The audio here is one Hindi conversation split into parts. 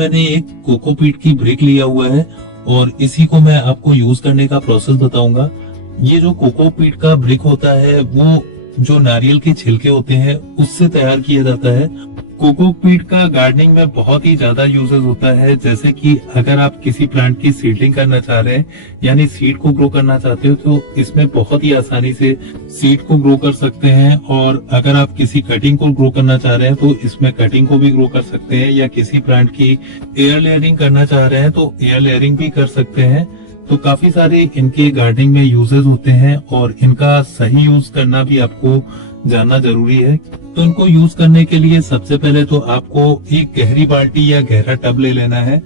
मैंने एक कोकोपीट की ब्रिक लिया हुआ है और इसी को मैं आपको यूज करने का प्रोसेस बताऊंगा। ये जो कोकोपीट का ब्रिक होता है वो जो नारियल के छिलके होते हैं उससे तैयार किया जाता है। कोकोपीट का गार्डनिंग में बहुत ही ज्यादा यूजेस होता है, जैसे कि अगर आप किसी प्लांट की सीडलिंग करना चाह रहे हैं यानी सीड को ग्रो करना चाहते हो तो इसमें बहुत ही आसानी से सीड को ग्रो कर सकते हैं। और अगर आप किसी कटिंग को ग्रो करना चाह रहे हैं तो इसमें कटिंग को भी ग्रो कर सकते हैं, या किसी प्लांट की एयर लेयरिंग करना चाह रहे हैं तो एयर लेयरिंग भी कर सकते हैं। तो काफी सारे इनके गार्डनिंग में यूजेस होते हैं और इनका सही यूज करना भी आपको जानना जरूरी है। तो इनको यूज करने के लिए सबसे पहले तो आपको एक गहरी बाल्टी या गहरा टब ले लेना है।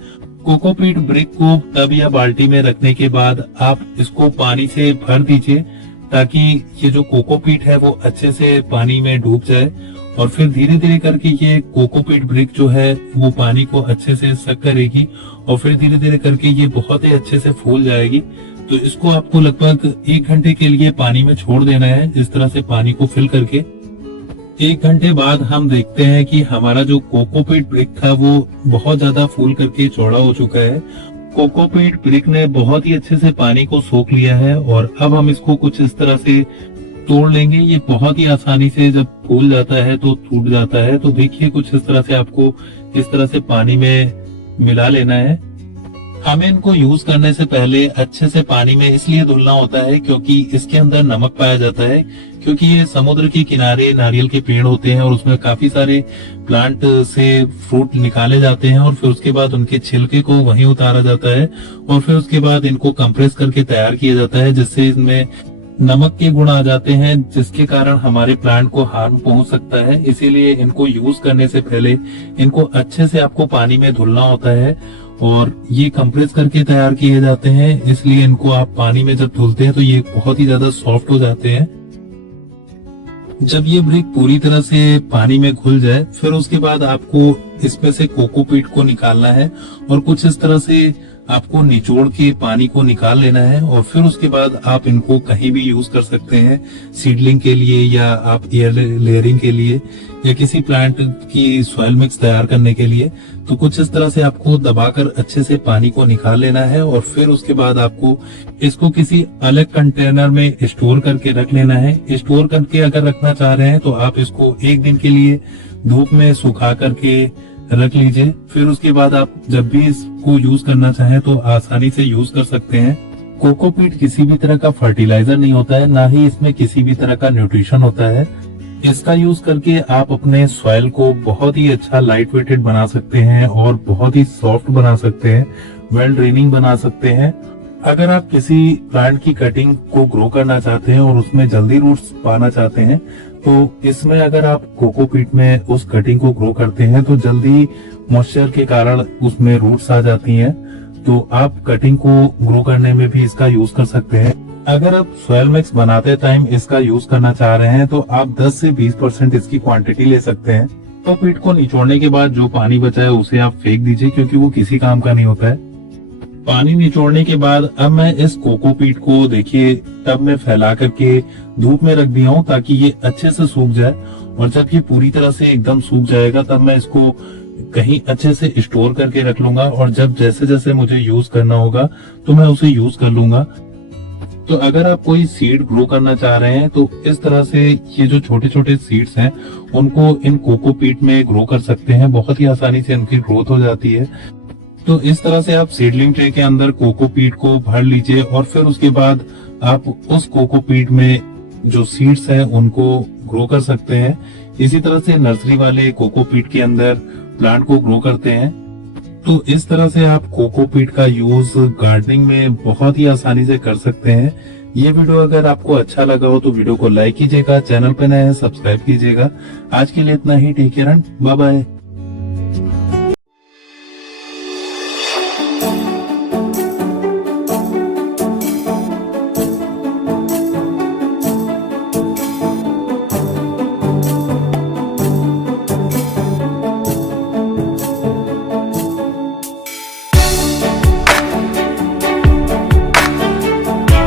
कोकोपीट ब्रिक को टब या बाल्टी में रखने के बाद आप इसको पानी से भर दीजिए ताकि ये जो कोकोपीट है वो अच्छे से पानी में डूब जाए, और फिर धीरे धीरे करके ये कोकोपीट ब्रिक जो है वो पानी को अच्छे से सक करेगी और फिर धीरे धीरे करके ये बहुत ही अच्छे से फूल जाएगी। तो इसको आपको लगभग 1 घंटे के लिए पानी में छोड़ देना है, इस तरह से पानी को फिल करके। 1 घंटे बाद हम देखते हैं कि हमारा जो कोकोपीट ब्रिक था वो बहुत ज्यादा फूल करके चौड़ा हो चुका है। कोकोपीट ब्रिक ने बहुत ही अच्छे से पानी को सोख लिया है और अब हम इसको कुछ इस तरह से तोड़ लेंगे। ये बहुत ही आसानी से जब फूल जाता है तो टूट जाता है। तो देखिए कुछ इस तरह से आपको इस तरह से पानी में मिला लेना है। हमें इनको यूज करने से पहले अच्छे से पानी में इसलिए धुलना होता है क्योंकि इसके अंदर नमक पाया जाता है, क्योंकि ये समुद्र के किनारे नारियल के पेड़ होते हैं और उसमें काफी सारे प्लांट से फ्रूट निकाले जाते हैं और फिर उसके बाद उनके छिलके को वहीं उतारा जाता है और फिर उसके बाद इनको कंप्रेस करके तैयार किया जाता है, जिससे इसमें नमक के गुण आ जाते हैं जिसके कारण हमारे प्लांट को हार्म पहुंच सकता है। इसीलिए इनको यूज करने से पहले इनको अच्छे से आपको पानी में धुलना होता है और ये कंप्रेस करके तैयार किए जाते हैं, इसलिए इनको आप पानी में जब धुलते हैं तो ये बहुत ही ज्यादा सॉफ्ट हो जाते हैं। जब ये ब्रिक पूरी तरह से पानी में घुल जाए फिर उसके बाद आपको इसमें से कोकोपीट को निकालना है और कुछ इस तरह से आपको निचोड़ के पानी को निकाल लेना है और फिर उसके बाद आप इनको कहीं भी यूज कर सकते हैं, सीडलिंग के लिए या आप एयर लेयरिंग के लिए या किसी प्लांट की सॉइल मिक्स तैयार करने के लिए। तो कुछ इस तरह से आपको दबाकर अच्छे से पानी को निकाल लेना है और फिर उसके बाद आपको इसको किसी अलग कंटेनर में स्टोर करके रख लेना है। स्टोर करके अगर रखना चाह रहे हैं तो आप इसको 1 दिन के लिए धूप में सुखा करके रख लीजिए। फिर उसके बाद आप जब भी इसको यूज करना चाहें तो आसानी से यूज कर सकते हैं। कोकोपीट किसी भी तरह का फर्टिलाइजर नहीं होता है, ना ही इसमें किसी भी तरह का न्यूट्रिशन होता है। इसका यूज करके आप अपने सॉइल को बहुत ही अच्छा लाइट वेटेड बना सकते हैं और बहुत ही सॉफ्ट बना सकते हैं, वेल ड्रेनिंग बना सकते हैं। अगर आप किसी प्लांट की कटिंग को ग्रो करना चाहते हैं और उसमें जल्दी रूट्स पाना चाहते हैं तो इसमें अगर आप कोकोपीट में उस कटिंग को ग्रो करते हैं तो जल्दी मॉइस्चर के कारण उसमें रूट्स आ जाती हैं, तो आप कटिंग को ग्रो करने में भी इसका यूज कर सकते हैं। अगर आप सॉइल मिक्स बनाते टाइम इसका यूज करना चाह रहे हैं तो आप 10 से 20% इसकी क्वांटिटी ले सकते हैं। कोकोपीट को निचोड़ने के बाद जो पानी बचा है उसे आप फेंक दीजिए क्योंकि वो किसी काम का नहीं होता है। पानी निचोड़ने के बाद अब मैं इस कोकोपीट को देखिए टब में फैला करके धूप में रख दिया हूँ ताकि ये अच्छे से सूख जाए, और जब ये पूरी तरह से एकदम सूख जाएगा तब मैं इसको कहीं अच्छे से स्टोर करके रख लूंगा और जब जैसे जैसे मुझे यूज करना होगा तो मैं उसे यूज कर लूंगा। तो अगर आप कोई सीड ग्रो करना चाह रहे हैं तो इस तरह से ये जो छोटे छोटे सीड्स हैं उनको इन कोकोपीट में ग्रो कर सकते हैं, बहुत ही आसानी से इनकी ग्रोथ हो जाती है। तो इस तरह से आप सीडलिंग ट्रे के अंदर कोकोपीट को भर लीजिए और फिर उसके बाद आप उस कोकोपीट में जो सीड्स हैं उनको ग्रो कर सकते हैं। इसी तरह से नर्सरी वाले कोकोपीट के अंदर प्लांट को ग्रो करते हैं। तो इस तरह से आप कोकोपीट का यूज गार्डनिंग में बहुत ही आसानी से कर सकते हैं। ये वीडियो अगर आपको अच्छा लगा हो तो वीडियो को लाइक कीजिएगा, चैनल पे नए हैं सब्सक्राइब कीजिएगा। आज के लिए इतना ही, take care and bye bye.